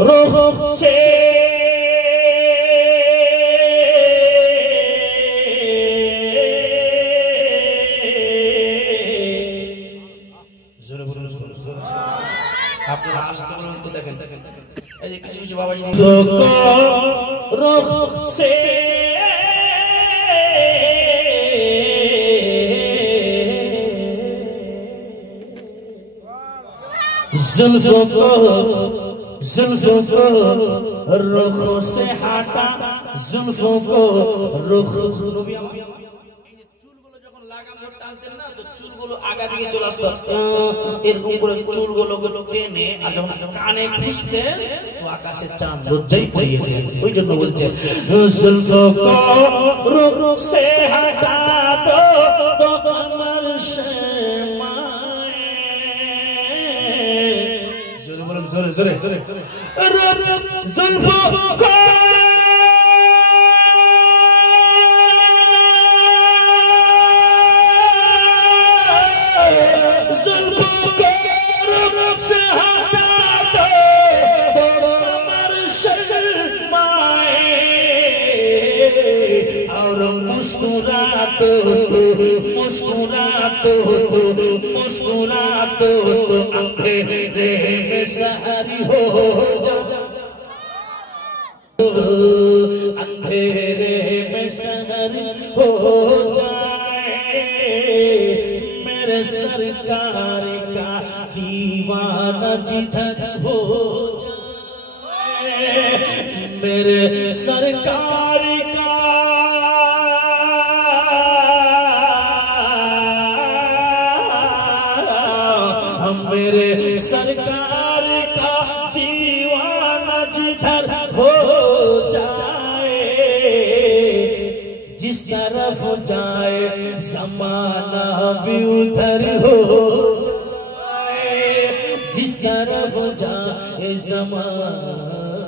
रुख से আপনারা আসতে বলুন তো দেখেন এই যে কিছু কিছু বাবাজি रुख से जुल्फों को रुखों से हटा जुल्फों को रुख চুলগুলো যখন লাগাম ধরে টানতেন না তো চুলগুলো আগা দিকে চলে আসতো এরকম করে চুলগুলো টেনে আর যখন কানে খুঁজতে তো আকাশে চাঁদ লজ্জায় পড়িয়ে দেন ওই জন্য বলছে जुल्फों को रुख से हटा दो तो कमर से जोरे जोरे जुल्फों को रुख से हटा दो तो कमर शर्माए और मुस्कुरा तो अंधेरे में सहरी हो जाए अंधेरे में सहरी हो जाए मेरे सरकार का दीवाना जिधर हो जाए मेरे सरकार का मेरे सरकार का दीवाना जिधर हो जाए जिस तरफ जाए ज़माना भी उधर हो जाए जिस तरफ जाए ज़माना